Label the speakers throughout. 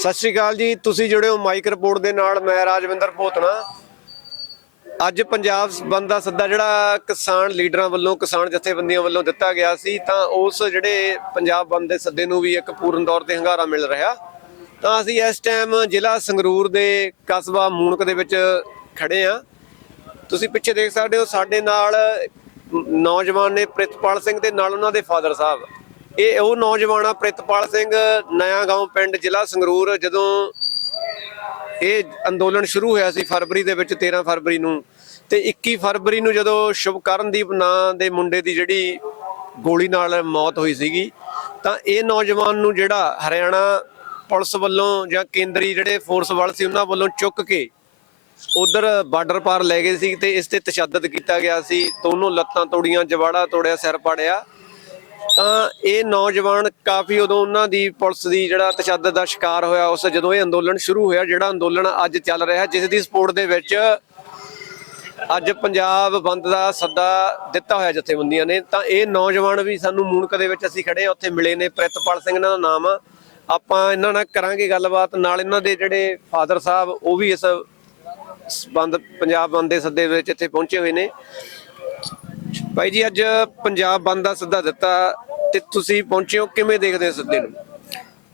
Speaker 1: ਸਤਿ ਸ਼੍ਰੀ ਅਕਾਲ ਜੀ, ਤੁਸੀਂ ਜੁੜੇ ਹੋ ਮਾਈਕ ਰਿਪੋਰਟ ਦੇ ਨਾਲ, ਮੈਂ ਰਾਜਵਿੰਦਰ ਭੋਤਣਾ। ਅੱਜ ਪੰਜਾਬ ਬੰਦ ਦਾ ਸੱਦਾ ਜਿਹੜਾ ਕਿਸਾਨ ਲੀਡਰਾਂ ਵੱਲੋਂ, ਕਿਸਾਨ ਜਥੇਬੰਦੀਆਂ ਵੱਲੋਂ ਦਿੱਤਾ ਗਿਆ ਸੀ, ਤਾਂ ਉਸ ਜਿਹੜੇ ਪੰਜਾਬ ਬੰਦ ਦੇ ਸੱਦੇ ਨੂੰ ਵੀ ਇੱਕ ਪੂਰਨ ਤੌਰ ਤੇ ਹੰਗਾਰਾ ਮਿਲ ਰਿਹਾ। ਤਾਂ ਅਸੀਂ ਇਸ ਟਾਈਮ ਜ਼ਿਲ੍ਹਾ ਸੰਗਰੂਰ ਦੇ ਕਸਬਾ ਮੂਣਕ ਦੇ ਵਿੱਚ ਖੜੇ ਆ ਤੁਸੀਂ ਪਿੱਛੇ ਦੇਖ ਸਕਦੇ ਹੋ, ਸਾਡੇ ਨਾਲ ਨੌਜਵਾਨ ਨੇ ਪ੍ਰਿਤਪਾਲ ਸਿੰਘ ਤੇ ਨਾਲ ਉਹਨਾਂ ਦੇ ਫਾਦਰ ਸਾਹਿਬ। ਇਹ ਉਹ ਨੌਜਵਾਨ ਆ, ਪ੍ਰਿਤਪਾਲ ਸਿੰਘ ਨਇਆ ਗਾਉਂ ਪਿੰਡ ਜ਼ਿਲ੍ਹਾ ਸੰਗਰੂਰ, ਜਦੋਂ ਇਹ ਅੰਦੋਲਨ ਸ਼ੁਰੂ ਹੋਇਆ ਸੀ ਫਰਵਰੀ ਦੇ ਵਿੱਚ 13 ਫਰਵਰੀ ਨੂੰ, ਤੇ 21 ਫਰਵਰੀ ਨੂੰ ਜਦੋਂ ਸ਼ੁਭਕਰਨਦੀਪ ਨਾਂ ਦੇ ਮੁੰਡੇ ਦੀ ਜਿਹੜੀ ਗੋਲੀ ਨਾਲ ਮੌਤ ਹੋਈ ਸੀਗੀ, ਤਾਂ ਇਹ ਨੌਜਵਾਨ ਨੂੰ ਜਿਹੜਾ ਹਰਿਆਣਾ ਪੁਲਿਸ ਵੱਲੋਂ ਜਾਂ ਕੇਂਦਰੀ ਜਿਹੜੇ ਫੋਰਸ ਵਾਲ ਸੀ, ਉਹਨਾਂ ਵੱਲੋਂ ਚੁੱਕ ਕੇ ਉਧਰ ਬਾਰਡਰ ਪਾਰ ਲੈ ਗਏ ਸੀ ਤੇ ਇਸ ਤੇ ਤਸ਼ੱਦਦ ਕੀਤਾ ਗਿਆ ਸੀ। ਦੋਨੋਂ ਲੱਤਾਂ ਤੋੜੀਆਂ, ਜਵਾੜਾ ਤੋੜਿਆ, ਸਿਰ ਪਾੜਿਆ। ਤਾਂ ਇਹ ਨੌਜਵਾਨ ਕਾਫੀ ਉਦੋਂ ਉਹਨਾਂ ਦੀ ਪੁਲਿਸ ਦੀ ਜਿਹੜਾ ਤਸ਼ੱਦਦ ਦਾ ਸ਼ਿਕਾਰ ਹੋਇਆ, ਉਸ ਜਦੋਂ ਇਹ ਅੰਦੋਲਨ ਸ਼ੁਰੂ ਹੋਇਆ, ਜਿਹੜਾ ਅੰਦੋਲਨ ਅੱਜ ਚੱਲ ਰਿਹਾ, ਜਿਸ ਦੀ ਸਪੋਰਟ ਦੇ ਵਿੱਚ ਅੱਜ ਪੰਜਾਬ ਬੰਦ ਦਾ ਸੱਦਾ ਦਿੱਤਾ ਹੋਇਆ ਜਥੇਬੰਦੀਆਂ ਨੇ। ਤਾਂ ਇਹ ਨੌਜਵਾਨ ਵੀ ਸਾਨੂੰ ਮੂਨਕ ਦੇ ਵਿੱਚ ਅਸੀਂ ਖੜੇ ਆ ਉੱਥੇ ਮਿਲੇ ਨੇ ਪ੍ਰਿਤਪਾਲ ਸਿੰਘ ਇਹਨਾਂ ਦਾ ਨਾਮ। ਆ ਆਪਾਂ ਇਹਨਾਂ ਨਾਲ ਕਰਾਂਗੇ ਗੱਲਬਾਤ, ਨਾਲ ਇਹਨਾਂ ਦੇ ਜਿਹੜੇ ਫਾਦਰ ਸਾਹਿਬ, ਉਹ ਵੀ ਇਸ ਬੰਦ, ਪੰਜਾਬ ਬੰਦ ਦੇ ਸੱਦੇ ਵਿੱਚ ਇੱਥੇ ਪਹੁੰਚੇ ਹੋਏ ਨੇ। ਭਾਈ ਜੀ, ਅੱਜ ਪੰਜਾਬ ਬੰਦ ਦਾ ਸੱਦਾ ਦਿੱਤਾ। ਤੇ ਤੁਸੀਂ ਪਹੁੰਚੇ ਹੋ, ਕਿਵੇਂ ਦੇਖਦੇ ਹੋ ਸੱਦੇ ਨੂੰ?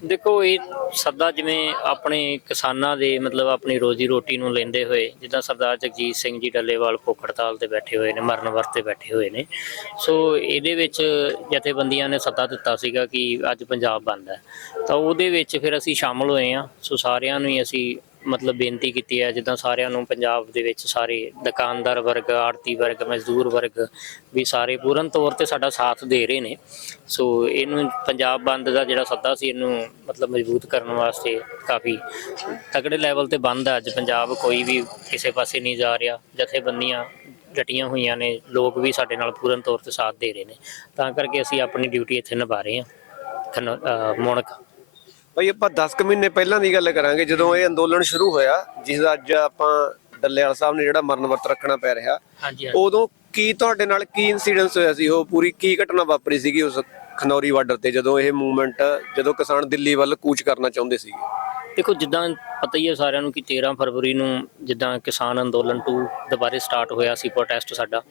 Speaker 2: ਦੇਖੋ, ਇਹ ਸੱਦਾ ਜਿਵੇਂ ਆਪਣੇ ਕਿਸਾਨਾਂ ਦੇ ਮਤਲਬ ਆਪਣੀ ਰੋਜ਼ੀ ਰੋਟੀ ਨੂੰ ਲੈਂਦੇ ਹੋਏ, ਜਿੱਦਾਂ ਸਰਦਾਰ ਜਗਜੀਤ ਸਿੰਘ ਜੀ ਡੱਲੇਵਾਲ ਭੁੱਖ ਹੜਤਾਲ ਤੇ ਬੈਠੇ ਹੋਏ ਨੇ, ਮਰਨ ਵਰਤੇ ਬੈਠੇ ਹੋਏ ਨੇ। ਸੋ ਇਹਦੇ ਵਿੱਚ ਜਥੇਬੰਦੀਆਂ ਨੇ ਸੱਦਾ ਦਿੱਤਾ ਸੀਗਾ ਕਿ ਅੱਜ ਪੰਜਾਬ ਬੰਦ ਹੈ। ਤਾਂ ਉਹਦੇ ਵਿੱਚ ਫਿਰ ਅਸੀਂ ਸ਼ਾਮਲ ਹੋਏ ਆ ਸੋ ਸਾਰਿਆਂ ਨੂੰ ਹੀ ਅਸੀਂ ਮਤਲਬ ਬੇਨਤੀ ਕੀਤੀ ਹੈ, ਜਿੱਦਾਂ ਸਾਰਿਆਂ ਨੂੰ ਪੰਜਾਬ ਦੇ ਵਿੱਚ ਸਾਰੇ ਦੁਕਾਨਦਾਰ ਵਰਗ ਆੜਤੀ ਵਰਗ, ਮਜ਼ਦੂਰ ਵਰਗ ਵੀ ਸਾਰੇ ਪੂਰਨ ਤੌਰ ਤੇ ਸਾਡਾ ਸਾਥ ਦੇ ਰਹੇ ਨੇ। ਸੋ ਇਹਨੂੰ ਪੰਜਾਬ ਬੰਦ ਦਾ ਜਿਹੜਾ ਸੱਦਾ ਸੀ, ਇਹਨੂੰ ਮਤਲਬ ਮਜ਼ਬੂਤ ਕਰਨ ਵਾਸਤੇ ਕਾਫੀ ਤਕੜੇ ਲੈਵਲ ਤੇ ਬੰਦ ਹੈ ਅੱਜ ਪੰਜਾਬ ਕੋਈ ਵੀ ਕਿਸੇ ਪਾਸੇ ਨਹੀਂ ਜਾ ਰਿਹਾ। ਜਥੇਬੰਦੀਆਂ ਡਟੀਆਂ ਹੋਈਆਂ ਨੇ, ਲੋਕ ਵੀ ਸਾਡੇ ਨਾਲ ਪੂਰਨ ਤੌਰ ਤੇ ਸਾਥ ਦੇ ਰਹੇ ਨੇ। ਤਾਂ ਕਰਕੇ ਅਸੀਂ ਆਪਣੀ ਡਿਊਟੀ ਇੱਥੇ ਨਿਭਾ ਰਹੇ ਹਾਂ। ਖਨ- ਅਹ ਮੋਣਕ
Speaker 1: ਭਾਈ ਆਪਾਂ 10 ਕੁ ਮਹੀਨੇ ਪਹਿਲਾਂ ਦੀ ਗੱਲ ਕਰਾਂਗੇ ਜਦੋਂ ਇਹ ਅੰਦੋਲਨ ਸ਼ੁਰੂ ਹੋਇਆ ਜਿਸ ਦਾ ਅੱਜ ਆਪਾਂ ਡੱਲੇਵਾਲ ਸਾਹਿਬ ਨੇ ਜਿਹੜਾ ਮਰਨ ਵਰਤ ਰੱਖਣਾ ਪੈ ਰਿਹਾ ਉਦੋਂ ਕੀ ਤੁਹਾਡੇ ਨਾਲ ਕੀ ਇਨਸੀਡੈਂਸ ਹੋਇਆ ਸੀ? ਉਹ ਪੂਰੀ ਕੀ ਘਟਨਾ ਵਾਪਰੀ ਸੀਗੀ ਉਸ ਖਨੌਰੀ ਬਾਰਡਰ ਤੇ ਜਦੋਂ ਇਹ ਮੂਵਮੈਂਟ ਜਦੋਂ ਕਿਸਾਨ ਦਿੱਲੀ ਵੱਲ ਕੂਚ ਕਰਨਾ ਚਾਹੁੰਦੇ ਸੀਗੇ?
Speaker 2: ਦੇਖੋ ਜਿੱਦਾਂ ਪਤਾ ਹੀ ਹੈ ਸਾਰਿਆਂ ਨੂੰ ਕਿ 13 ਫਰਵਰੀ ਨੂੰ ਜਿੱਦਾਂ ਕਿਸਾਨ ਅੰਦੋਲਨ 2 ਦੁਬਾਰੇ ਸਟਾਰਟ ਹੋਇਆ ਸੀ ਪ੍ਰੋਟੈਸਟ ਸਾਡਾ।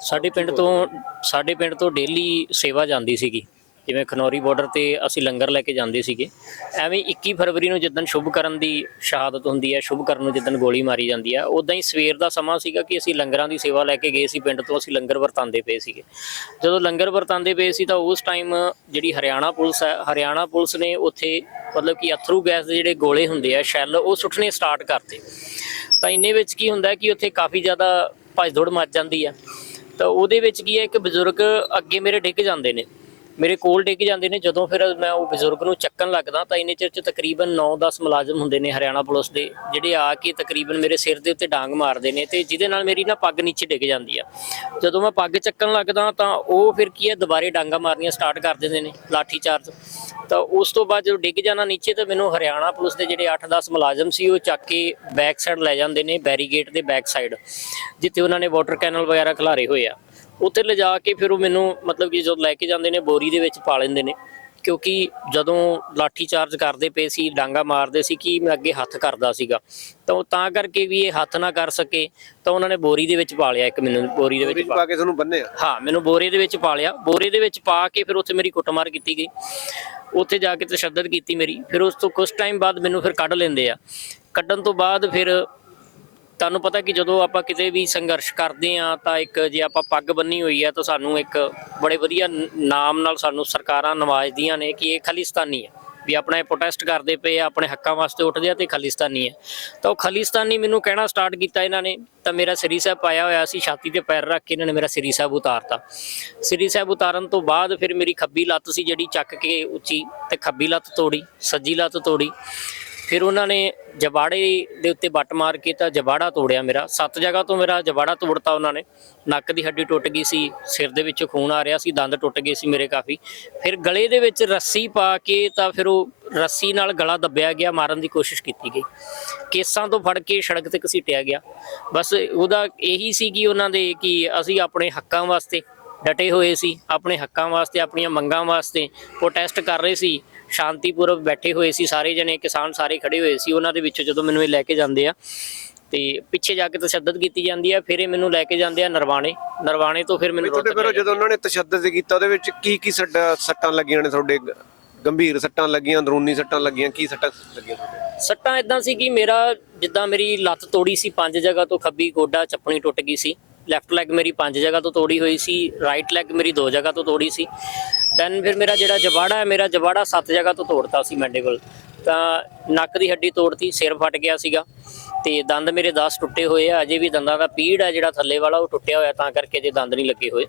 Speaker 2: ਸਾਡੇ ਪਿੰਡ ਤੋਂ ਸਾਡੇ ਪਿੰਡ ਤੋਂ ਡੇਲੀ ਸੇਵਾ ਜਾਂਦੀ ਸੀਗੀ। ਜਿਵੇਂ ਖਨੌਰੀ ਬਾਰਡਰ ਤੇ ਅਸੀਂ ਲੰਗਰ ਲੈ ਕੇ ਜਾਂਦੇ ਸੀਗੇ, ਐਵੇਂ 21 ਫਰਵਰੀ ਨੂੰ ਜਿੱਦਣ ਸ਼ੁਭਕਰਨ ਦੀ ਸ਼ਹਾਦਤ ਹੁੰਦੀ ਹੈ ਸ਼ੁਭਕਰਨ ਨੂੰ ਜਿੱਦਣ ਗੋਲੀ ਮਾਰੀ ਜਾਂਦੀ ਹੈ ਉਦਾਂ ਹੀ ਸਵੇਰ ਦਾ ਸਮਾਂ ਸੀਗਾ ਕਿ ਅਸੀਂ ਲੰਗਰਾਂ ਦੀ ਸੇਵਾ ਲੈ ਕੇ ਗਏ ਸੀ, ਪਿੰਡ ਤੋਂ ਅਸੀਂ ਲੰਗਰ ਵਰਤਾਂਦੇ ਪਏ ਸੀਗੇ। ਜਦੋਂ ਲੰਗਰ ਵਰਤਾਂਦੇ ਪਏ ਸੀ ਤਾਂ ਉਸ ਟਾਈਮ ਜਿਹੜੀ ਹਰਿਆਣਾ ਪੁਲਿਸ ਹੈ, ਹਰਿਆਣਾ ਪੁਲਿਸ ਨੇ ਉੱਥੇ ਮਤਲਬ ਕਿ ਅਥਰੂ ਗੈਸ ਦੇ ਜਿਹੜੇ ਗੋਲੇ ਹੁੰਦੇ ਆ, ਸ਼ੈਲ, ਉਹ ਸੁੱਟਣੇ ਸਟਾਰਟ ਕਰਤੇ। ਤਾਂ ਇੰਨੇ ਵਿੱਚ ਕੀ ਹੁੰਦਾ ਕਿ ਉੱਥੇ ਕਾਫੀ ਜ਼ਿਆਦਾ ਭੱਜ ਦੌੜ ਮਚ ਜਾਂਦੀ ਹੈ। ਤਾਂ ਉਹਦੇ ਵਿੱਚ ਕੀ ਹੈ ਇੱਕ ਬਜ਼ੁਰਗ ਅੱਗੇ ਮੇਰੇ ਡਿੱਗ ਜਾਂਦੇ ਨੇ। ਮੇਰੇ ਕੋਲ ਡਿੱਗ ਜਾਂਦੇ ਨੇ, ਜਦੋਂ ਫਿਰ ਮੈਂ ਉਹ ਬਜ਼ੁਰਗ ਨੂੰ ਚੱਕਣ ਲੱਗਦਾ ਤਾਂ ਇੰਨੇ ਚਿਰ ਚ ਤਕਰੀਬਨ 9-10 ਮੁਲਾਜ਼ਮ ਹੁੰਦੇ ਨੇ ਹਰਿਆਣਾ ਪੁਲਿਸ ਦੇ, ਜਿਹੜੇ ਆ ਕੇ ਤਕਰੀਬਨ ਮੇਰੇ ਸਿਰ ਦੇ ਉੱਤੇ ਡਾਂਗ ਮਾਰਦੇ ਨੇ ਤੇ ਜਿਹਦੇ ਨਾਲ ਮੇਰੀ ਨਾ ਪੱਗ ਨੀਚੇ ਡਿੱਗ ਜਾਂਦੀ ਆ। ਜਦੋਂ ਮੈਂ ਪੱਗ ਚੱਕਣ ਲੱਗਦਾ ਤਾਂ ਉਹ ਫਿਰ ਕੀ ਹੈ ਦੁਬਾਰੇ ਡਾਂਗਾ ਮਾਰਨੀਆਂ ਸਟਾਰਟ ਕਰ ਦਿੰਦੇ ਨੇ ਲਾਠੀ ਚਾਰਜ। ਤਾਂ ਉਸ ਤੋਂ ਬਾਅਦ ਜਦੋਂ ਡਿੱਗ ਜਾਣਾ ਨੀਚੇ ਤਾਂ ਮੈਨੂੰ ਹਰਿਆਣਾ ਪੁਲਿਸ ਦੇ ਜਿਹੜੇ 8-10 ਮੁਲਾਜ਼ਮ ਸੀ ਉਹ ਚੱਕ ਕੇ ਬੈਕ ਸਾਈਡ ਲੈ ਜਾਂਦੇ ਨੇ, ਬੈਰੀਗੇਟ ਦੇ ਬੈਕ ਸਾਈਡ, ਜਿੱਥੇ ਉਹਨਾਂ ਨੇ ਵਾਟਰ ਕੈਨਲ ਵਗੈਰਾ ਖਿਲਾਰੇ ਹੋਏ ਆ। ਉੱਥੇ ਲਿਜਾ ਕੇ ਫਿਰ ਉਹ ਮੈਨੂੰ ਮਤਲਬ ਕਿ ਜਦੋਂ ਲੈ ਕੇ ਜਾਂਦੇ ਨੇ ਬੋਰੀ ਦੇ ਵਿੱਚ ਪਾ ਲੈਂਦੇ ਨੇ। ਕਿਉਂਕਿ ਜਦੋਂ ਲਾਠੀ ਚਾਰਜ ਕਰਦੇ ਪਏ ਸੀ ਡਾਂਗਾ ਮਾਰਦੇ ਸੀ ਕਿ ਮੈਂ ਅੱਗੇ ਹੱਥ ਕਰਦਾ ਸੀਗਾ। ਤਾਂ ਉਹ ਤਾਂ ਕਰਕੇ ਵੀ ਇਹ ਹੱਥ ਨਾ ਕਰ ਸਕੇ ਤਾਂ ਉਹਨਾਂ ਨੇ ਬੋਰੀ ਦੇ ਵਿੱਚ ਪਾ ਲਿਆ ਇੱਕ ਮੈਨੂੰ ਬੋਰੀ ਦੇ ਵਿੱਚ ਪਾ
Speaker 1: ਕੇ ਤੁਹਾਨੂੰ ਬੰਨਿਆ
Speaker 2: ਹਾਂ ਮੈਨੂੰ ਬੋਰੇ ਦੇ ਵਿੱਚ ਪਾ ਲਿਆ। ਬੋਰੇ ਦੇ ਵਿੱਚ ਪਾ ਕੇ ਫਿਰ ਉੱਥੇ ਮੇਰੀ ਕੁੱਟਮਾਰ ਕੀਤੀ ਗਈ। ਉੱਥੇ ਜਾ ਕੇ ਤਸ਼ੱਦਦ ਕੀਤੀ ਮੇਰੀ। ਫਿਰ ਉਸ ਤੋਂ ਕੁਝ ਟਾਈਮ ਬਾਅਦ ਮੈਨੂੰ ਫਿਰ ਕੱਢ ਲੈਂਦੇ ਆ। ਕੱਢਣ ਤੋਂ ਬਾਅਦ ਫਿਰ ਤੁਹਾਨੂੰ ਪਤਾ ਕਿ ਜਦੋਂ ਆਪਾਂ ਕਿਤੇ ਵੀ ਸੰਘਰਸ਼ ਕਰਦੇ ਆ ਤਾਂ ਇੱਕ ਜੇ ਆਪਾਂ ਪੱਗ ਬੰਨੀ ਹੋਈ ਆ ਤਾਂ ਸਾਨੂੰ ਇੱਕ ਬੜੇ ਵਧੀਆ ਨਾਮ ਨਾਲ ਸਾਨੂੰ ਸਰਕਾਰਾਂ ਨਵਾਜਦੀਆਂ ਨੇ ਕਿ ਇਹ ਖਾਲਿਸਤਾਨੀ ਹੈ। ਵੀ ਆਪਣਾ ਇਹ ਪ੍ਰੋਟੈਸਟ ਕਰਦੇ ਪਏ ਆ, ਆਪਣੇ ਹੱਕਾਂ ਵਾਸਤੇ ਉੱਠਦੇ ਆ ਤੇ ਖਾਲਿਸਤਾਨੀ ਹੈ। ਤਾਂ ਉਹ ਖਾਲਿਸਤਾਨੀ ਮੈਨੂੰ ਕਹਿਣਾ ਸਟਾਰਟ ਕੀਤਾ ਇਹਨਾਂ ਨੇ, ਤਾਂ ਮੇਰਾ ਸ੍ਰੀ ਸਾਹਿਬ ਪਾਇਆ ਹੋਇਆ ਸੀ, ਛਾਤੀ ਤੇ ਪੈਰ ਰੱਖ ਕੇ ਇਹਨਾਂ ਨੇ ਮੇਰਾ ਸ੍ਰੀ ਸਾਹਿਬ ਉਤਾਰਤਾ। ਸ੍ਰੀ ਸਾਹਿਬ ਉਤਾਰਨ ਤੋਂ ਬਾਅਦ ਫਿਰ ਮੇਰੀ ਖੱਬੀ ਲੱਤ ਸੀ ਜਿਹੜੀ ਚੱਕ ਕੇ ਉੱਚੀ ਤੇ ਖੱਬੀ ਲੱਤ ਤੋੜੀ, ਸੱਜੀ ਲੱਤ ਤੋੜੀ। ਫਿਰ ਉਹਨਾਂ ਨੇ ਜਬਾੜੇ ਦੇ ਉੱਤੇ ਵੱਟ ਮਾਰ ਕੇ ਤਾਂ ਜਬਾੜਾ ਤੋੜਿਆ ਮੇਰਾ। ਸੱਤ ਜਗ੍ਹਾ ਤੋਂ ਮੇਰਾ ਜਬਾੜਾ ਤੋੜਤਾ ਉਹਨਾਂ ਨੇ। ਨੱਕ ਦੀ ਹੱਡੀ ਟੁੱਟ ਗਈ ਸੀ, ਸਿਰ ਦੇ ਵਿੱਚ ਖੂਨ ਆ ਰਿਹਾ ਸੀ, ਦੰਦ ਟੁੱਟ ਗਏ ਸੀ ਮੇਰੇ ਕਾਫੀ। ਫਿਰ ਗਲੇ ਦੇ ਵਿੱਚ ਰੱਸੀ ਪਾ ਕੇ ਤਾਂ ਫਿਰ ਉਹ ਰੱਸੀ ਨਾਲ ਗਲਾ ਦੱਬਿਆ ਗਿਆ, ਮਾਰਨ ਦੀ ਕੋਸ਼ਿਸ਼ ਕੀਤੀ ਗਈ। ਕੇਸਾਂ ਤੋਂ ਫੜ ਕੇ ਸੜਕ ਤੇ ਘਸੀਟਿਆ ਗਿਆ। ਬਸ ਉਹਦਾ ਇਹੀ ਸੀ ਕਿ ਉਹਨਾਂ ਦੇ ਕਿ ਅਸੀਂ ਆਪਣੇ ਹੱਕਾਂ ਵਾਸਤੇ ਡਟੇ ਹੋਏ ਸੀ, ਆਪਣੇ ਹੱਕਾਂ ਵਾਸਤੇ, ਆਪਣੀਆਂ ਮੰਗਾਂ ਵਾਸਤੇ ਪ੍ਰੋਟੈਸਟ ਕਰ ਰਹੇ ਸੀ। ਸ਼ਾਂਤੀਪੂਰਵਕ ਬੈਠੇ ਹੋਏ ਸੀ ਸਾਰੇ ਜਣੇ ਕਿਸਾਨ ਸਾਰੇ ਖੜੇ ਹੋਏ ਸੀ ਉਹਨਾਂ ਦੇ ਵਿੱਚੋਂ ਜਦੋਂ ਮੈਨੂੰ ਇਹ ਲੈ ਕੇ ਜਾਂਦੇ ਆ ਤੇ ਪਿੱਛੇ ਜਾ ਕੇ ਤਸ਼ੱਦਦ ਕੀਤੀ ਜਾਂਦੀ ਆ ਫਿਰ ਇਹ ਮੈਨੂੰ ਲੈ ਕੇ ਜਾਂਦੇ ਆ ਨਰਵਾਣੇ ਨਰਵਾਣੇ ਤੋਂ ਫਿਰ ਮੈਨੂੰ
Speaker 1: ਤੁਹਾਡੇ ਫਿਰ ਜਦੋਂ ਉਹਨਾਂ ਨੇ ਤਸ਼ੱਦਦ ਕੀਤਾ ਉਹਦੇ ਵਿੱਚ ਕੀ ਕੀ ਸੱਟਾਂ ਲੱਗੀਆਂ ਨੇ ਤੁਹਾਡੇ? ਗੰਭੀਰ ਸੱਟਾਂ ਲੱਗੀਆਂ ਅੰਦਰੂਨੀ ਸੱਟਾਂ ਲੱਗੀਆਂ ਕੀ ਸੱਟਾਂ ਲੱਗੀਆਂ ਤੁਹਾਡੇ?
Speaker 2: ਸੱਟਾਂ ਇਦਾਂ ਸੀ ਕਿ ਮੇਰਾ ਜਿੱਦਾਂ ਮੇਰੀ ਲੱਤ ਤੋੜੀ ਸੀ ਪੰਜ ਜਗ੍ਹਾ ਤੋਂ ਖੱਬੀ ਗੋਡਾ ਚੱਪਣੀ ਟੁੱਟ ਗਈ ਸੀ। ਲੈਫਟ ਲੈਗ ਮੇਰੀ ਪੰਜ ਜਗ੍ਹਾ ਤੋਂ ਤੋੜੀ ਹੋਈ ਸੀ ਰਾਈਟ ਲੈਗ ਮੇਰੀ ਦੋ ਜਗ੍ਹਾ ਤੋਂ ਤੋੜੀ ਸੀ। ਦੈਨ ਫਿਰ ਮੇਰਾ ਜਿਹੜਾ ਜਵਾੜਾ ਹੈ, ਮੇਰਾ ਜਵਾੜਾ ਸੱਤ ਜਗ੍ਹਾ ਤੋਂ ਤੋੜਤਾ ਸੀ ਮੈਂਡੇਬਲ ਤਾਂ ਨੱਕ ਦੀ ਹੱਡੀ ਤੋੜਤੀ, ਸਿਰ ਫਟ ਗਿਆ ਸੀਗਾ। ਤੇ ਦੰਦ ਮੇਰੇ 10 ਟੁੱਟੇ ਹੋਏ ਆ, ਅਜੇ ਵੀ ਦੰਦਾਂ ਦਾ ਪੀੜ ਹੈ ਜਿਹੜਾ ਥੱਲੇ ਵਾਲਾ, ਉਹ ਟੁੱਟਿਆ ਹੋਇਆ, ਤਾਂ ਕਰਕੇ ਜੇ ਦੰਦ ਨਹੀਂ ਲੱਗੇ ਹੋਏ।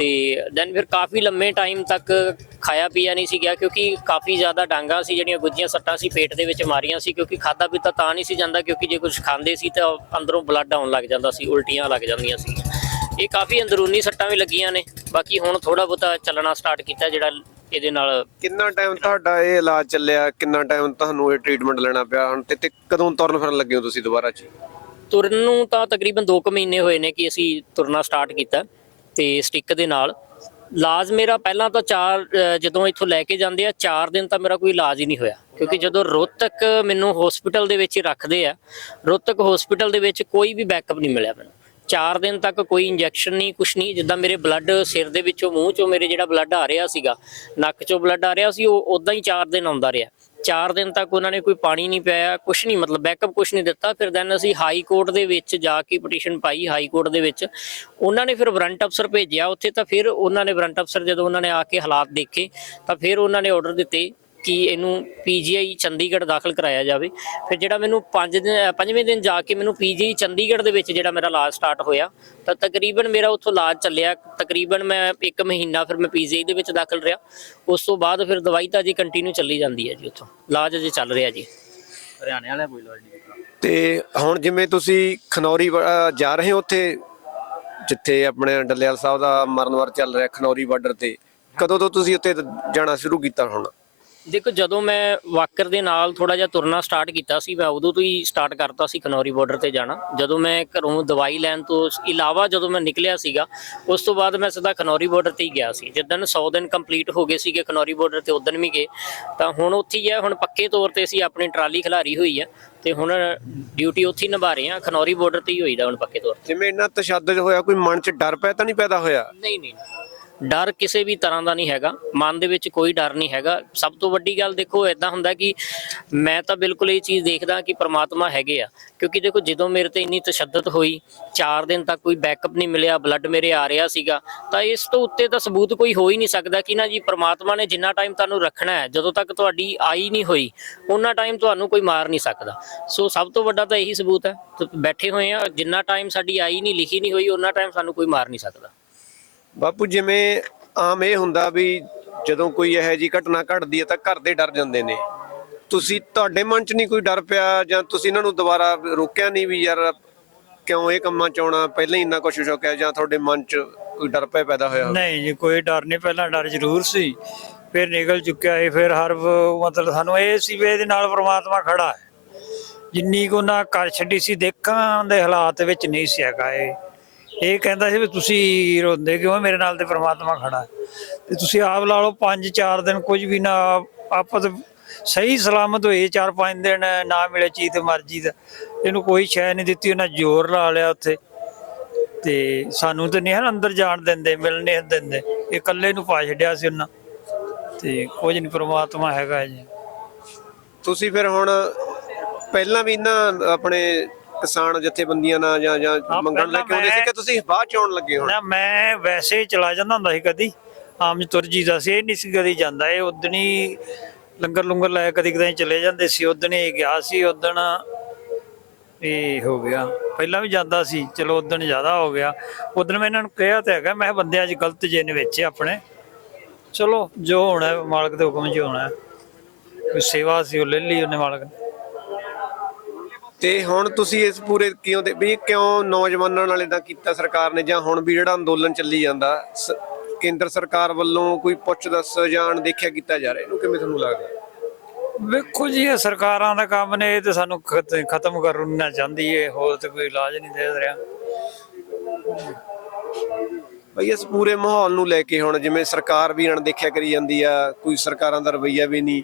Speaker 2: ਤੇ ਦੈਨ ਫਿਰ ਕਾਫੀ ਲੰਮੇ ਟਾਈਮ ਤੱਕ ਖਾਇਆ ਪੀਆ ਨਹੀਂ ਸੀ ਗਿਆ ਕਿਉਂਕਿ ਕਾਫੀ ਜ਼ਿਆਦਾ ਡਾਂਗਾ ਸੀ ਜਿਹੜੀਆਂ ਗੁੱਜੀਆਂ ਸੱਟਾਂ ਸੀ ਪੇਟ ਦੇ ਵਿੱਚ ਮਾਰੀਆਂ ਸੀ ਕਿਉਂਕਿ ਖਾਦਾ ਪੀਤਾ ਤਾਂ ਨਹੀਂ ਸੀ ਜਾਂਦਾ ਕਿਉਂਕਿ ਜੇ ਕੁਝ ਖਾਂਦੇ ਸੀ ਤਾਂ ਅੰਦਰੋਂ ਬਲੱਡ ਆਉਣ ਲੱਗ ਜਾਂਦਾ ਸੀ ਉਲਟੀਆਂ ਲੱਗ ਜਾਂਦੀਆਂ ਸੀ। ਇਹ ਕਾਫੀ ਅੰਦਰੂਨੀ ਸੱਟਾਂ ਵੀ ਲੱਗੀਆਂ ਨੇ ਬਾਕੀ ਹੁਣ ਥੋੜਾ ਬਹੁਤਾ ਚੱਲਣਾ ਸਟਾਰਟ ਕੀਤਾ ਜਿਹੜਾ ਇਹਦੇ ਨਾਲ
Speaker 1: ਕਿੰਨਾ ਟਾਈਮ ਤੁਹਾਡਾ ਇਹ ਇਲਾਜ ਚੱਲਿਆ ਕਿੰਨਾ ਟਾਈਮ ਤੁਹਾਨੂੰ ਇਹ ਟ੍ਰੀਟਮੈਂਟ ਲੈਣਾ ਪਿਆ ਹੁਣ ਤੇ ਤੇ ਕਦੋਂ ਤੁਰਨ ਫਿਰਨ ਲੱਗੇ ਹੋ ਤੁਸੀਂ ਦੁਬਾਰਾ ਚ
Speaker 2: ਤੁਰਨ ਨੂੰ ਤਾਂ ਤਕਰੀਬਨ 2 ਕੁ ਮਹੀਨੇ ਹੋਏ ਨੇ ਕਿ ਅਸੀਂ ਤੁਰਨਾ ਸਟਾਰਟ ਕੀਤਾ। ਤੇ ਸਟਿੱਕ ਦੇ ਨਾਲ। ਇਲਾਜ ਮੇਰਾ ਪਹਿਲਾਂ ਤਾਂ ਚਾਰ ਜਦੋਂ ਇੱਥੋਂ ਲੈ ਕੇ ਜਾਂਦੇ ਆ 4 ਦਿਨ ਤਾਂ ਮੇਰਾ ਕੋਈ ਇਲਾਜ ਹੀ ਨਹੀਂ ਹੋਇਆ। ਕਿਉਂਕਿ ਜਦੋਂ ਰੋਹਤਕ ਮੈਨੂੰ ਹਸਪੀਟਲ ਦੇ ਵਿੱਚ ਹੀ ਰੱਖਦੇ ਆ, ਰੋਹਤਕ ਹਸਪੀਟਲ ਦੇ ਵਿੱਚ ਕੋਈ ਵੀ ਬੈਕਅਪ ਨਹੀਂ ਮਿਲਿਆ ਮੈਨੂੰ। 4 ਦਿਨ ਤੱਕ ਕੋਈ ਇੰਜੈਕਸ਼ਨ ਨਹੀਂ, ਕੁਛ ਨਹੀਂ, ਜਿੱਦਾਂ ਮੇਰੇ ਬਲੱਡ ਸਿਰ ਦੇ ਵਿੱਚੋਂ, ਮੂੰਹ ਚੋਂ ਮੇਰੇ ਜਿਹੜਾ ਬਲੱਡ ਆ ਰਿਹਾ ਸੀਗਾ, ਨੱਕ ਚੋਂ ਬਲੱਡ ਆ ਰਿਹਾ ਸੀ, ਉਹ ਉਦਾਂ ਹੀ 4 ਦਿਨ ਆਉਂਦਾ ਰਿਹਾ। 4 ਦਿਨ ਤੱਕ ਉਹਨਾਂ ਨੇ ਕੋਈ ਪਾਣੀ ਨਹੀਂ ਪਿਆਇਆ, ਕੁਛ ਨਹੀਂ, ਮਤਲਬ ਬੈਕਅਪ ਕੁਛ ਨਹੀਂ ਦਿੱਤਾ। ਫਿਰ ਦੈਨ ਅਸੀਂ ਹਾਈ ਕੋਰਟ ਦੇ ਵਿੱਚ ਜਾ ਕੇ ਪਟੀਸ਼ਨ ਪਾਈ ਹਾਈ ਕੋਰਟ ਦੇ ਵਿੱਚ। ਉਹਨਾਂ ਨੇ ਫਿਰ ਵਾਰੰਟ ਅਫਸਰ ਭੇਜਿਆ। ਉੱਥੇ ਤਾਂ ਫਿਰ ਉਹਨਾਂ ਨੇ ਵਾਰੰਟ ਅਫਸਰ ਜਦੋਂ ਉਹਨਾਂ ਨੇ ਆ ਕੇ ਹਾਲਾਤ ਦੇਖੇ, ਤਾਂ ਫਿਰ ਉਹਨਾਂ ਨੇ ਆਰਡਰ ਦਿੱਤੇ। ਕਿ ਇਹਨੂੰ ਪੀਜੀਆਈ ਚੰਡੀਗੜ੍ਹ ਦਾਖਲ ਕਰਾਇਆ ਜਾਵੇ। ਫਿਰ ਜਿਹੜਾ ਮੈਨੂੰ 5 ਦਿਨ ਪੰਜਵੇਂ ਦਿਨ ਜਾ ਕੇ ਮੈਨੂੰ ਪੀਜੀਆਈ ਚੰਡੀਗੜ੍ਹ ਦੇ ਵਿੱਚ ਜਿਹੜਾ ਮੇਰਾ ਇਲਾਜ ਸਟਾਰਟ ਹੋਇਆ ਤਾਂ ਤਕਰੀਬਨ ਮੇਰਾ ਉੱਥੋਂ ਇਲਾਜ ਚੱਲਿਆ। ਤਕਰੀਬਨ ਮੈਂ ਇੱਕ ਮਹੀਨਾ ਫਿਰ ਮੈਂ ਪੀਜੀਆਈ ਦੇ ਵਿੱਚ ਦਾਖਲ ਰਿਹਾ। ਉਸ ਤੋਂ ਬਾਅਦ ਫਿਰ ਦਵਾਈ ਤਾਂ ਜੀ ਕੰਟੀਨਿਊ ਚੱਲੀ ਜਾਂਦੀ ਹੈ ਜੀ ਉੱਥੋਂ। ਇਲਾਜ ਅਜੇ ਚੱਲ ਰਿਹਾ ਜੀ।
Speaker 3: ਹਰਿਆਣੇ ਵਾਲਾ ਕੋਈ ਲੋੜ ਨਹੀਂ
Speaker 1: ਤੇ ਹੁਣ ਜਿਵੇਂ ਤੁਸੀਂ ਖਨੌਰੀ ਜਾ ਰਹੇ ਹੋ ਉੱਥੇ ਜਿੱਥੇ ਆਪਣੇ ਡੱਲੇਵਾਲ ਸਾਹਿਬ ਦਾ ਮਰਨਵਾਰ ਚੱਲ ਰਿਹਾ ਖਨੌਰੀ ਬਾਰਡਰ ਤੇ ਕਦੋਂ ਤੋਂ ਤੁਸੀਂ ਉੱਥੇ ਜਾਣਾ ਸ਼ੁਰੂ ਕੀਤਾ ਹੁਣ?
Speaker 2: ਦੇਖੋ ਜਦੋਂ ਮੈਂ ਵਾਕਰ ਦੇ ਨਾਲ ਥੋੜਾ ਜਿਹਾ ਤੁਰਨਾ ਸਟਾਰਟ ਕੀਤਾ ਸੀ ਮੈਂ ਉਦੋਂ ਤੋਂ ਹੀ ਸਟਾਰਟ ਕਰਤਾ ਸੀ ਖਨੌਰੀ ਬਾਰਡਰ ਤੇ ਜਾਣਾ। ਜਦੋਂ ਮੈਂ ਘਰੋਂ ਦਵਾਈ ਲੈਣ ਤੋਂ ਇਲਾਵਾ ਜਦੋਂ ਮੈਂ ਨਿਕਲਿਆ ਸੀਗਾ ਉਸ ਤੋਂ ਬਾਅਦ ਮੈਂ ਸਿੱਧਾ ਖਨੌਰੀ ਬਾਰਡਰ ਤੇ ਹੀ ਗਿਆ ਸੀ। ਜਿੱਦਣ 100 ਦਿਨ ਕੰਪਲੀਟ ਹੋ ਗਏ ਸੀਗੇ ਖਨੌਰੀ ਬਾਰਡਰ ਤੇ ਉਦੋਂ ਵੀ ਗਏ। ਤਾਂ ਹੁਣ ਉੱਥੇ ਹੀ ਹੈ ਹੁਣ ਪੱਕੇ ਤੌਰ ਤੇ ਅਸੀਂ ਆਪਣੀ ਟਰਾਲੀ ਖਿਲਾਰੀ ਹੋਈ ਹੈ ਤੇ ਹੁਣ ਡਿਊਟੀ ਉੱਥੇ ਹੀ ਨਿਭਾ ਰਹੇ ਹਾਂ। ਖਨੌਰੀ ਬਾਰਡਰ ਤੇ ਹੀ ਹੋਈਦਾ ਹੁਣ ਪੱਕੇ ਤੌਰ
Speaker 1: ਜਿਵੇਂ ਇੰਨਾ ਤਸ਼ੱਦਦ ਹੋਇਆ ਕੋਈ ਮਨ 'ਚ ਡਰ ਪਿਆ ਤਾਂ ਨਹੀਂ ਪੈਦਾ ਹੋਇਆ?
Speaker 2: ਨਹੀਂ ਨਹੀਂ। ਡਰ ਕਿਸੇ ਵੀ ਤਰ੍ਹਾਂ ਦਾ ਨਹੀਂ ਹੈਗਾ। ਮਨ ਦੇ ਵਿੱਚ ਕੋਈ ਡਰ ਨਹੀਂ ਹੈਗਾ। ਸਭ ਤੋਂ ਵੱਡੀ ਗੱਲ ਦੇਖੋ ਇਦਾਂ ਹੁੰਦਾ ਕਿ ਮੈਂ ਤਾਂ ਬਿਲਕੁਲ ਇਹ ਚੀਜ਼ ਦੇਖਦਾ ਕਿ ਪ੍ਰਮਾਤਮਾ ਹੈਗੇ ਆ। ਕਿਉਂਕਿ ਦੇਖੋ, ਜਦੋਂ ਮੇਰੇ ਤੇ ਇੰਨੀ ਤਸ਼ੱਦਦ ਹੋਈ 4 ਦਿਨ ਤੱਕ ਕੋਈ ਬੈਕਅਪ ਨਹੀਂ ਮਿਲਿਆ ਬਲੱਡ ਮੇਰੇ ਆ ਰਿਹਾ ਸੀਗਾ, ਤਾਂ ਇਸ ਤੋਂ ਉੱਤੇ ਤਾਂ ਸਬੂਤ ਕੋਈ ਹੋ ਹੀ ਨਹੀਂ ਸਕਦਾ ਕਿ ਨਾ ਜੀ ਪ੍ਰਮਾਤਮਾ ਨੇ ਜਿੰਨਾ ਟਾਈਮ ਤੁਹਾਨੂੰ ਰੱਖਣਾ ਹੈ, ਜਦੋਂ ਤੱਕ ਤੁਹਾਡੀ ਆਈ ਨਹੀਂ ਹੋਈ ਉਹਨਾਂ ਟਾਈਮ ਤੁਹਾਨੂੰ ਕੋਈ ਮਾਰ ਨਹੀਂ ਸਕਦਾ। ਸੋ ਸਭ ਤੋਂ ਵੱਡਾ ਤਾਂ ਇਹੀ ਸਬੂਤ ਹੈ। ਬੈਠੇ ਹੋਏ ਆ, ਜਿੰਨਾ ਟਾਈਮ ਸਾਡੀ ਆਈ ਨਹੀਂ, ਲਿਖੀ ਨਹੀਂ ਹੋਈ ਉਹਨਾਂ ਟਾਈਮ ਸਾਨੂੰ ਕੋਈ ਮਾਰ ਨਹੀਂ ਸਕਦਾ।
Speaker 1: ਬਾਪੂ, ਜਿਵੇਂ ਆਮ ਇਹ ਹੁੰਦਾ ਵੀ ਜਦੋਂ ਕੋਈ ਇਹੋ ਜੀ ਘਟਨਾ ਘਟਦੀ ਹੈ ਤਾਂ ਘਰ ਦੇ ਡਰ ਜਾਂਦੇ ਨੇ। ਤੁਸੀਂ, ਤੁਹਾਡੇ ਮਨ 'ਚ ਨਹੀਂ ਕੋਈ ਡਰ ਪਿਆ ਜਾਂ ਤੁਸੀਂ ਇਹਨਾਂ ਨੂੰ ਦੁਬਾਰਾ ਰੋਕਿਆ ਨਹੀਂ ਵੀ ਯਾਰ ਕਿਉਂ ਇਹ ਕੰਮਾਂ 'ਚ ਆਉਣਾ, ਪਹਿਲਾਂ ਹੀ ਇੰਨਾ ਕੁਛ ਸ਼ੌਕਿਆ ਜਾਂ ਤੁਹਾਡੇ ਮਨ 'ਚ ਕੋਈ ਡਰ ਪਿਆ ਪੈਦਾ ਹੋਇਆ ਹੋਵੇ?
Speaker 3: ਨਹੀਂ ਜੀ, ਕੋਈ ਡਰ ਨਹੀਂ। ਪਹਿਲਾਂ ਡਰ ਜ਼ਰੂਰ ਸੀ, ਫਿਰ ਨਿਕਲ ਚੁੱਕਿਆ ਇਹ, ਫਿਰ ਹਰ ਵ- ਮਤਲਬ ਸਾਨੂੰ ਇਹ ਸੀ ਵੀ ਇਹਦੇ ਨਾਲ ਪ੍ਰਮਾਤਮਾ ਖੜਾ ਹੈ। ਜਿੰਨੀ ਕੋ ਨਾ ਕਰ ਛੱਡੀ ਸੀ, ਦੇਖਾਂ ਦੇ ਹਾਲਾਤ ਵਿੱਚ ਨਹੀਂ ਸੀ ਹੈਗਾ ਇਹ। ਇਹ ਕਹਿੰਦਾ ਸੀ ਵੀ ਤੁਸੀਂ ਰੋਂਦੇ ਕਿਉਂ ਮੇਰੇ ਨਾਲ ਤੇ ਪ੍ਰਮਾਤਮਾ ਖੜਾ ਤੇ ਤੁਸੀਂ ਆਪ ਲਾ ਲਓ 5-4 ਦਿਨ ਕੁਝ ਵੀ ਨਾ, ਆਪਸ ਸਹੀ ਸਲਾਮਤ ਹੋਏ 4-5 ਦਿਨ ਨਾ ਮਿਲੇ ਚੀਜ਼ ਤੇ ਮਰਜ਼ੀ ਦਾ। ਇਹਨੂੰ ਕੋਈ ਸ਼ੈ ਨਹੀਂ ਦਿੱਤੀ, ਉਹਨਾਂ ਜ਼ੋਰ ਲਾ ਲਿਆ ਉੱਥੇ। ਤੇ ਸਾਨੂੰ ਤਾਂ ਨਹੀਂ ਅੰਦਰ ਜਾਣ ਦਿੰਦੇ, ਮਿਲਣ ਨਹੀਂ ਦਿੰਦੇ। ਇਹ ਇਕੱਲੇ ਨੂੰ ਪਾ ਛੱਡਿਆ ਸੀ ਉਹਨਾਂ। ਤੇ ਕੁਝ ਨਹੀਂ, ਪ੍ਰਮਾਤਮਾ ਹੈਗਾ ਜੀ।
Speaker 1: ਤੁਸੀਂ ਫਿਰ ਹੁਣ ਪਹਿਲਾਂ ਵੀ ਇਹਨਾਂ ਆਪਣੇ ਕਿਸਾਨ ਜਥੇਬੰਦੀਆਂ ਨਾਲ ਜਾਂ ਜਾਂ
Speaker 3: ਹਾਂ,
Speaker 1: ਮੰਗਣ ਲੈ ਕੇ ਆਉਂਦੇ ਸੀ ਕਿ ਤੁਸੀਂ ਬਾਅਦ ਚ ਆਉਣ ਲੱਗੇ ਹੁਣ?
Speaker 3: ਨਾ ਮੈਂ ਵੈਸੇ ਹੀ ਚਲਾ ਜਾਂਦਾ ਹੁੰਦਾ ਸੀ ਕਦੀ। ਆਮ ਤੁਰ ਜੀਦਾ ਸੀ ਇਹ ਨਹੀਂ ਸੀ ਕਦੀ ਜਾਂਦਾ। ਇਹ ਉਦਣ ਹੀ ਲੰਗਰ ਲੰਗਰ ਲੈ ਕਦੀ ਕਦਾਈ ਚਲੇ ਜਾਂਦੇ ਸੀ। ਉਦਣ ਹੀ ਗਿਆ ਸੀ ਉਦਣ ਇਹ ਹੋ ਗਿਆ। ਪਹਿਲਾਂ ਵੀ ਜਾਂਦਾ ਸੀ ਚਲੋ ਉਦਣ ਜ਼ਿਆਦਾ ਹੋ ਗਿਆ। ਉਦਣ ਮੈਂ ਇਹਨਾਂ ਨੂੰ ਕਿਹਾ ਤਾਂ ਹੈਗਾ ਮੈਂ ਬੰਦੇ ਅੱਜ ਗਲਤ ਜੇ ਨੇ ਵਿੱਚ ਆਪਣੇ। ਚਲੋ ਜੋ ਹੋਣਾ ਹੈ, ਮਾਲਕ ਦੇ ਹੁਕਮ 'ਚ ਹੋਣਾ ਹੈ। ਕੋਈ ਸੇਵਾ ਸੀ ਉਹ ਲੈ ਲਈ ਉਹਨੇ ਮਾਲਕ ਨੇ।
Speaker 1: ਤੇ ਹੁਣ ਤੁਸੀਂ ਇਸ ਪੂਰੇ ਕਿਉਂ ਦੇ ਵੀ ਕਿਉਂ ਨੌਜਵਾਨਾਂ ਨਾਲ ਇਦਾਂ ਕੀਤਾ ਸਰਕਾਰ ਨੇ? ਜਾਂ ਹੁਣ ਵੀ ਜਿਹੜਾ ਅੰਦੋਲਨ ਚੱਲੀ ਜਾਂਦਾ ਸ- ਕੇਂਦਰ ਸਰਕਾਰ ਵੱਲੋਂ ਕੋਈ ਪੁੱਛ ਦੱਸ ਜਾਂ ਦੇਖਿਆ ਕੀਤਾ ਜਾ ਰਿਹਾ? ਇਹਨੂੰ ਕਿਵੇਂ ਤੁਹਾਨੂੰ ਲੱਗਦਾ?
Speaker 3: ਵੇਖੋ ਜੀ ਇਹ ਸਰਕਾਰਾਂ ਦਾ ਕੰਮ ਨੇ ਇਹ ਤੇ ਸਾਨੂੰ ਖਤ- ਖਤਮ ਕਰਨਾ ਚਾਹੁੰਦੀ ਏ ਹੋਰ ਤੇ ਕੋਈ ਇਲਾਜ ਨਹੀਂ ਦੇ ਰਿਹਾ।
Speaker 1: ਬਈ ਇਸ ਪੂਰੇ ਮਾਹੌਲ ਨੂੰ ਲੈ ਕੇ ਹੁਣ ਜਿਵੇਂ ਸਰਕਾਰ ਵੀ ਅਣਦੇਖਿਆ ਕਰੀ ਜਾਂਦੀ ਆ ਕੋਈ ਸਰਕਾਰਾਂ ਦਾ ਰਵੱਈਆ ਵੀ ਨਹੀਂ।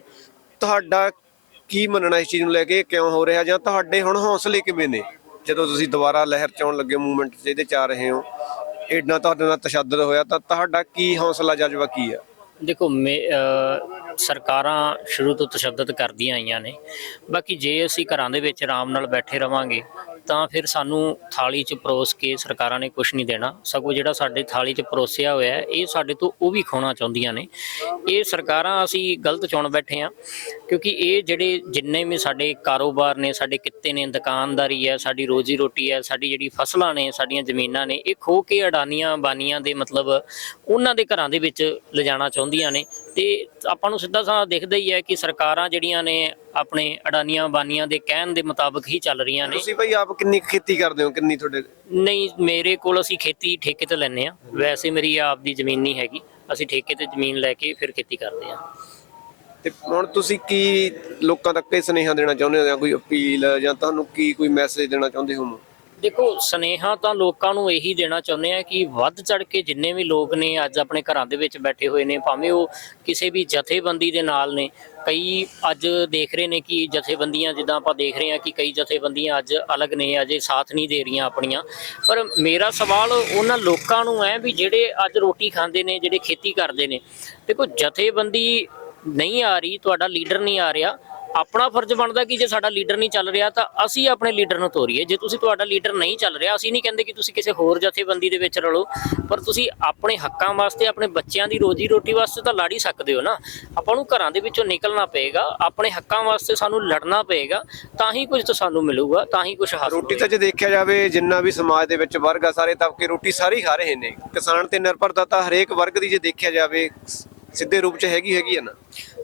Speaker 1: ਤੁਹਾਡਾ ਕੀ ਮੰਨਣਾ ਇਸ ਚੀਜ਼ ਨੂੰ ਲੈ ਕੇ? ਕਿਉਂ ਹੋ ਰਿਹਾ? ਜਾਂ ਤੁਹਾਡੇ ਹੁਣ ਹੌਸਲੇ ਕਿਵੇਂ ਨੇ? ਜਦੋਂ ਤੁਸੀਂ ਦੁਬਾਰਾ ਲਹਿਰ ਚ ਆਉਣ ਲੱਗੇ ਮੂਵਮੈਂਟ 'ਚ ਚ ਆ ਰਹੇ ਹੋ ਇੰਨਾ ਤੁਹਾਡੇ ਨਾਲ ਤਸ਼ੱਦਦ ਹੋਇਆ, ਤਾਂ ਤੁਹਾਡਾ ਕੀ ਹੌਸਲਾ, ਜਜ਼ਬਾ ਕੀ ਆ?
Speaker 2: ਦੇਖੋ, ਮੇ ਸਰਕਾਰਾਂ ਸ਼ੁਰੂ ਤੋਂ ਤਸ਼ੱਦਦ ਕਰਦੀਆਂ ਆਈਆਂ ਨੇ। ਬਾਕੀ ਜੇ ਅਸੀਂ ਘਰਾਂ ਦੇ ਵਿੱਚ ਆਰਾਮ ਨਾਲ ਬੈਠੇ ਰਵਾਂਗੇ ਤਾਂ ਫਿਰ ਸਾਨੂੰ ਥਾਲੀ 'ਚ ਪਰੋਸ ਕੇ ਸਰਕਾਰਾਂ ਨੇ ਕੁਝ ਨਹੀਂ ਦੇਣਾ। ਸਗੋਂ ਜਿਹੜਾ ਸਾਡੇ ਥਾਲੀ 'ਚ ਪਰੋਸਿਆ ਹੋਇਆ ਇਹ ਸਾਡੇ ਤੋਂ ਉਹ ਵੀ ਖਾਣਾ ਚਾਹੁੰਦੀਆਂ ਨੇ। ਇਹ ਸਰਕਾਰਾਂ ਅਸੀਂ ਗਲਤ ਚੁਣ ਬੈਠੇ ਆ ਕਿਉਂਕਿ ਇਹ ਜਿਹੜੇ ਜਿੰਨੇ ਵੀ ਸਾਡੇ ਕਾਰੋਬਾਰ ਨੇ, ਸਾਡੇ ਕਿੱਤੇ ਨੇ, ਦੁਕਾਨਦਾਰੀ ਹੈ, ਸਾਡੀ ਰੋਜੀ ਰੋਟੀ ਹੈ, ਸਾਡੀ ਜਿਹੜੀ ਫਸਲਾਂ ਨੇ, ਸਾਡੀਆਂ ਜ਼ਮੀਨਾਂ ਨੇ, ਇਹ ਖੋ ਕੇ ਅਡਾਨੀਆਂ ਬਾਨੀਆਂ ਦੇ ਮਤਲਬ ਉਹਨਾਂ ਦੇ ਘਰਾਂ ਦੇ ਵਿੱਚ ਲਿਜਾਣਾ ਚਾਹੁੰਦੀਆਂ ਨੇ। ਤੇ ਆਪਾਂ ਨੂੰ ਸਿੱਧਾ ਸਾਂ ਦਿਖਦਾ ਹੀ ਹੈ ਕਿ ਸਰਕਾਰਾਂ ਜਿਹੜੀਆਂ ਨੇ ਆਪਣੇ ਅਡਾਨੀਆਂ ਬਾਨੀਆਂ ਦੇ ਕਹਿਣ ਦੇ ਮੁਤਾਬਕ ਹੀ ਚੱਲ ਰਹੀਆਂ ਨੇ।
Speaker 1: ਤੁਸੀਂ ਬਈ ਆਪ ਕਿੰਨੀ ਕੁ ਖੇਤੀ ਕਰਦੇ ਹੋ? ਕਿੰਨੀ ਤੁਹਾਡੇ?
Speaker 2: ਨਹੀਂ ਮੇਰੇ ਕੋਲ ਅਸੀਂ ਖੇਤੀ ਠੇਕੇ ਤੇ ਲੈਨੇ ਆ ਵੈਸੇ ਮੇਰੀ ਆਪ ਦੀ ਜ਼ਮੀਨ ਨਹੀਂ ਹੈਗੀ। ਅਸੀਂ ਠੇਕੇ ਤੇ ਜ਼ਮੀਨ ਲੈ ਕੇ ਫਿਰ ਖੇਤੀ ਕਰਦੇ ਆ
Speaker 1: ਤੇ ਹੁਣ ਤੁਸੀਂ ਕੀ ਲੋਕਾਂ ਤੱਕ ਇਹ ਸੁਨੇਹਾ ਦੇਣਾ ਚਾਹੁੰਦੇ ਹੋ ਜਾਂ ਕੋਈ ਅਪੀਲ ਜਾਂ ਤੁਹਾਨੂੰ ਕੀ ਕੋਈ ਮੈਸੇਜ ਦੇਣਾ ਚਾਹੁੰਦੇ ਹੋ?
Speaker 2: ਦੇਖੋ, ਸਨੇਹਾ ਤਾਂ ਲੋਕਾਂ ਨੂੰ ਇਹੀ ਦੇਣਾ ਚਾਹੁੰਦੇ ਆ ਕਿ ਵੱਧ ਚੜ ਕੇ ਜਿੰਨੇ ਵੀ ਲੋਕ ਨੇ ਅੱਜ ਆਪਣੇ ਘਰਾਂ ਦੇ ਵਿੱਚ ਬੈਠੇ ਹੋਏ ਨੇ, ਭਾਵੇਂ ਉਹ ਕਿਸੇ ਵੀ ਜਥੇਬੰਦੀ ਦੇ ਨਾਲ ਨੇ। ਕਈ ਅੱਜ ਦੇਖ ਰਹੇ ਨੇ ਕਿ ਜਥੇਬੰਦੀਆਂ, ਜਿੱਦਾਂ ਆਪਾਂ ਦੇਖ ਰਹੇ ਹਾਂ ਕਿ ਕਈ ਜਥੇਬੰਦੀਆਂ ਅੱਜ ਅਲੱਗ ਨੇ, ਅਜੇ ਸਾਥ ਨਹੀਂ ਦੇ ਰਹੀਆਂ ਆਪਣੀਆਂ। ਪਰ ਮੇਰਾ ਸਵਾਲ ਉਹਨਾਂ ਲੋਕਾਂ ਨੂੰ ਹੈ ਵੀ ਜਿਹੜੇ ਅੱਜ ਰੋਟੀ ਖਾਂਦੇ ਨੇ, ਜਿਹੜੇ ਖੇਤੀ ਕਰਦੇ ਨੇ। ਦੇਖੋ, ਜਥੇਬੰਦੀ ਨਹੀਂ ਆ ਰਹੀ, ਤੁਹਾਡਾ ਲੀਡਰ ਨਹੀਂ ਆ ਰਿਹਾ। ਆਪਣਾ ਫਰਜ਼ ਬਣਦਾ ਕਿ ਜੇ ਸਾਡਾ ਲੀਡਰ ਨਹੀਂ ਚੱਲ ਰਿਹਾ ਤਾਂ ਅਸੀਂ ਆਪਣੇ ਲੀਡਰ ਨੂੰ ਤੋਰੀਏ। ਜੇ ਤੁਸੀਂ ਤੁਹਾਡਾ ਲੀਡਰ ਨਹੀਂ ਚੱਲ ਰਿਹਾ ਅਸੀਂ ਨਹੀਂ ਕਹਿੰਦੇ ਕਿ ਤੁਸੀਂ ਕਿਸੇ ਹੋਰ ਜਥੇਬੰਦੀ ਦੇ ਵਿੱਚ ਰਲੋ ਪਰ ਤੁਸੀਂ ਆਪਣੇ ਹੱਕਾਂ ਵਾਸਤੇ ਆਪਣੇ ਬੱਚਿਆਂ ਦੀ ਰੋਜੀ ਰੋਟੀ ਵਾਸਤੇ ਤਾਂ ਲੜ ਹੀ ਸਕਦੇ ਹੋ ਨਾ। ਆਪਾਂ ਨੂੰ ਘਰਾਂ ਦੇ ਵਿੱਚੋਂ ਨਿਕਲਣਾ ਪਏਗਾ ਆਪਣੇ ਹੱਕਾਂ ਵਾਸਤੇ ਸਾਨੂੰ ਲੜਨਾ ਪਏਗਾ ਤਾਂ ਹੀ ਕੁਝ ਤਾਂ ਸਾਨੂੰ ਮਿਲੂਗਾ ਤਾਂ ਹੀ ਕੁਝ ਹਾਸਲ
Speaker 1: ਰੋਟੀ ਤਾਂ ਜੇ ਦੇਖਿਆ ਜਾਵੇ ਜਿੰਨਾ ਵੀ ਸਮਾਜ ਦੇ ਵਿੱਚ ਵਰਗ ਆ ਸਾਰੇ ਤਬਕੇ ਰੋਟੀ ਸਾਰੇ ਖਾ ਰਹੇ ਨੇ। ਕਿਸਾਨ ਤੇ ਨਿਰਭਰਤਾ ਤਾਂ ਹਰੇਕ ਵਰਗ ਦੀ ਜੇ ਦੇਖਿਆ ਜਾਵੇ ਸਿੱਧੇ ਰੂਪ 'ਚ ਹੈਗੀ ਹੈਗੀ ਆ ਨਾ।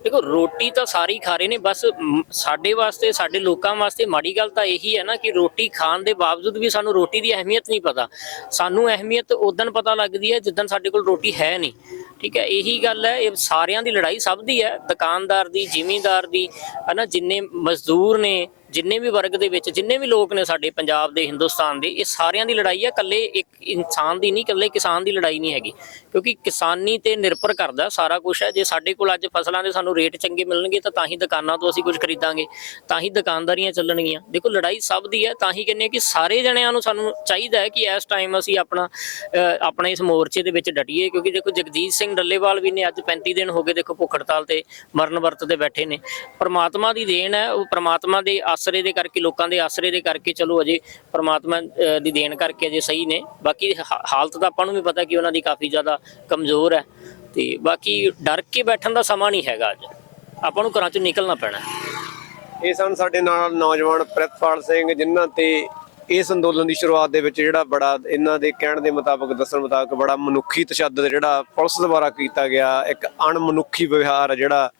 Speaker 2: ਦੇਖੋ, ਰੋਟੀ ਤਾਂ ਸਾਰੇ ਹੀ ਖਾ ਰਹੇ ਨੇ, ਬਸ ਸਾਡੇ ਵਾਸਤੇ, ਸਾਡੇ ਲੋਕਾਂ ਵਾਸਤੇ ਮਾੜੀ ਗੱਲ ਤਾਂ ਇਹੀ ਹੈ ਨਾ ਕਿ ਰੋਟੀ ਖਾਣ ਦੇ ਬਾਵਜੂਦ ਵੀ ਸਾਨੂੰ ਰੋਟੀ ਦੀ ਅਹਿਮੀਅਤ ਨਹੀਂ ਪਤਾ। ਸਾਨੂੰ ਅਹਿਮੀਅਤ ਉਦੋਂ ਪਤਾ ਲੱਗਦੀ ਹੈ ਜਿੱਦਣ ਸਾਡੇ ਕੋਲ ਰੋਟੀ ਹੈ ਨਹੀਂ। ਠੀਕ ਹੈ, ਇਹੀ ਗੱਲ ਹੈ, ਇਹ ਸਾਰਿਆਂ ਦੀ ਲੜਾਈ ਸਭ ਦੀ ਹੈ। ਦੁਕਾਨਦਾਰ ਦੀ, ਜ਼ਿਮੀਂਦਾਰ ਦੀ, ਹਨਾ, ਜਿੰਨੇ ਮਜ਼ਦੂਰ ਨੇ ਜਿੰਨੇ ਵੀ ਵਰਗ ਦੇ ਵਿੱਚ, ਜਿੰਨੇ ਵੀ ਲੋਕ ਨੇ ਸਾਡੇ ਪੰਜਾਬ ਦੇ, ਹਿੰਦੁਸਤਾਨ ਦੇ, ਇਹ ਸਾਰਿਆਂ ਦੀ ਲੜਾਈ ਹੈ ਇਕੱਲੇ ਇੱਕ ਇਨਸਾਨ ਦੀ ਨਹੀਂ, ਇਕੱਲੇ ਕਿਸਾਨ ਦੀ ਲੜਾਈ ਨਹੀਂ ਹੈਗੀ। ਕਿਉਂਕਿ ਕਿਸਾਨੀ ਤੇ ਨਿਰਭਰ ਕਰਦਾ ਸਾਰਾ ਕੁਝ ਹੈ। ਜੇ ਸਾਡੇ ਕੋਲ ਅੱਜ ਫਸਲਾਂ ਦੇ ਸਾਨੂੰ ਰੇਟ ਚੰਗੇ ਮਿਲਣਗੇ, ਤਾਂ ਤਾਂ ਹੀ ਦੁਕਾਨਾਂ ਤੋਂ ਅਸੀਂ ਕੁਝ ਖਰੀਦਾਂਗੇ, ਤਾਂ ਹੀ ਦੁਕਾਨਦਾਰੀਆਂ ਚੱਲਣਗੀਆਂ। ਦੇਖੋ, ਲੜਾਈ ਸਭ ਦੀ ਹੈ, ਤਾਂ ਹੀ ਕਹਿੰਦੇ ਕਿ ਸਾਰੇ ਜਣਿਆਂ ਨੂੰ ਸਾਨੂੰ ਚਾਹੀਦਾ ਹੈ ਕਿ ਇਸ ਟਾਈਮ ਅਸੀਂ ਆਪਣਾ ਆਪਣੇ ਇਸ ਮੋਰਚੇ ਦੇ ਵਿੱਚ ਡਟੀਏ। ਕਿਉਂਕਿ ਦੇਖੋ ਜਗਦੀਸ਼ ਸਿੰਘ ਡੱਲੇਵਾਲ ਵੀ ਨੇ ਅੱਜ 35 ਦਿਨ ਹੋ ਗਏ, ਦੇਖੋ, ਭੁੱਖ ਹੜਤਾਲ ਤੇ ਮਰਨ ਵਰਤ ਤੇ ਬੈਠੇ ਨੇ। ਪਰਮਾਤਮਾ ਦੀ ਦੇਣ ਹੈ, ਉਹ ਪਰਮਾਤਮਾ ਦੇ ਆਸਰੇ ਦੇ ਕਰਕੇ, ਲੋਕਾਂ ਦੇ ਆਸਰੇ ਦੇ ਕਰਕੇ ਚਲੋ ਅਜੇ ਪ੍ਰਮਾਤਮਾ ਦੀ ਦੇਣ ਕਰਕੇ ਅਜੇ ਸਹੀ ਨੇ। ਬਾਕੀ ਹਾਲਤ ਤਾਂ ਆਪਾਂ ਨੂੰ ਵੀ ਪਤਾ ਕਿ ਉਹਨਾਂ ਦੀ ਕਾਫੀ ਜ਼ਿਆਦਾ ਕਮਜ਼ੋਰ ਹੈ। ਤੇ ਬਾਕੀ ਡਰ ਕੇ ਬੈਠਣ ਦਾ ਸਮਾਂ ਨਹੀਂ ਹੈਗਾ ਅੱਜ। ਆਪਾਂ ਨੂੰ ਘਰਾਂ ਚੋਂ ਨਿਕਲਣਾ ਪੈਣਾ
Speaker 1: ਇਹ ਸਨ ਸਾਡੇ ਨਾਲ ਨੌਜਵਾਨ ਪ੍ਰਿਤਪਾਲ ਸਿੰਘ, ਜਿਨ੍ਹਾਂ ਤੇ ਇਸ ਅੰਦੋਲਨ ਦੀ ਸ਼ੁਰੂਆਤ ਦੇ ਵਿੱਚ ਜਿਹੜਾ ਬੜਾ, ਇਹਨਾਂ ਦੇ ਕਹਿਣ ਦੇ ਮੁਤਾਬਕ, ਦੱਸਣ ਮੁਤਾਬਕ ਬੜਾ ਮਨੁੱਖੀ ਤਸ਼ੱਦਦ ਜਿਹੜਾ ਪੁਲਿਸ ਦੁਆਰਾ ਕੀਤਾ ਗਿਆ। ਇੱਕ ਅਣਮਨੁੱਖੀ ਵਿਵਹਾਰ ਜਿਹੜਾ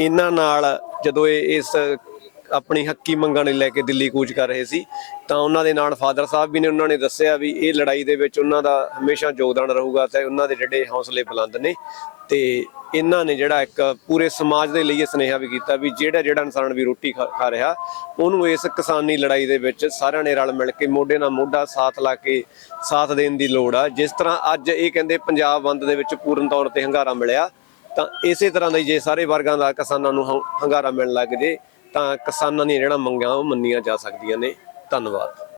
Speaker 1: ਇਹਨਾਂ ਨਾਲ ਜਦੋਂ ਇਹ ਇਸ ਆਪਣੀ ਹੱਕੀ ਮੰਗਾਂ ਲਈ ਲੈ ਕੇ ਦਿੱਲੀ ਕੂਚ ਕਰ ਰਹੇ ਸੀ। ਤਾਂ ਉਹਨਾਂ ਦੇ ਨਾਲ ਫਾਦਰ ਸਾਹਿਬ ਵੀ ਨੇ, ਉਹਨਾਂ ਨੇ ਦੱਸਿਆ ਵੀ ਇਹ ਲੜਾਈ ਦੇ ਵਿੱਚ ਉਹਨਾਂ ਦਾ ਹਮੇਸ਼ਾ ਯੋਗਦਾਨ ਰਹੂਗਾ ਤੇ ਉਹਨਾਂ ਦੇ ਜਿਹੜੇ ਹੌਸਲੇ ਬੁਲੰਦ ਨੇ ਤੇ ਇਹਨਾਂ ਨੇ ਜਿਹੜਾ ਇੱਕ ਪੂਰੇ ਸਮਾਜ ਦੇ ਲਈ ਇਹ ਸੁਨੇਹਾ ਵੀ ਕੀਤਾ ਵੀ ਜਿਹੜਾ ਜਿਹੜਾ ਇਨਸਾਨ ਵੀ ਰੋਟੀ ਖਾ ਰਿਹਾ, ਉਹਨੂੰ ਇਸ ਕਿਸਾਨੀ ਲੜਾਈ ਦੇ ਵਿੱਚ ਸਾਰਿਆਂ ਨੇ ਰਲ ਮਿਲ ਕੇ ਮੋਢੇ ਨਾਲ ਮੋਢਾ ਸਾਥ ਲਾ ਕੇ ਸਾਥ ਦੇਣ ਦੀ ਲੋੜ ਆ। ਜਿਸ ਤਰ੍ਹਾਂ ਅੱਜ ਇਹ ਕਹਿੰਦੇ ਪੰਜਾਬ ਬੰਦ ਦੇ ਵਿੱਚ ਪੂਰਨ ਤੌਰ ਤੇ ਹੰਗਾਰਾ ਮਿਲਿਆ, ਤਾਂ ਇਸੇ ਤਰ੍ਹਾਂ ਦਾ ਜੇ ਸਾਰੇ ਵਰਗਾਂ ਦਾ ਕਿਸਾਨਾਂ ਨੂੰ ਹੰਗਾਰਾ ਮਿਲਣ ਲੱਗ ਜੇ ਤਾਂ ਕਿਸਾਨਾਂ ਦੀਆਂ ਜਿਹੜਾ ਮੰਗਾਂ ਉਹ ਮੰਨੀਆਂ ਜਾ ਸਕਦੀਆਂ ਨੇ। ਧੰਨਵਾਦ।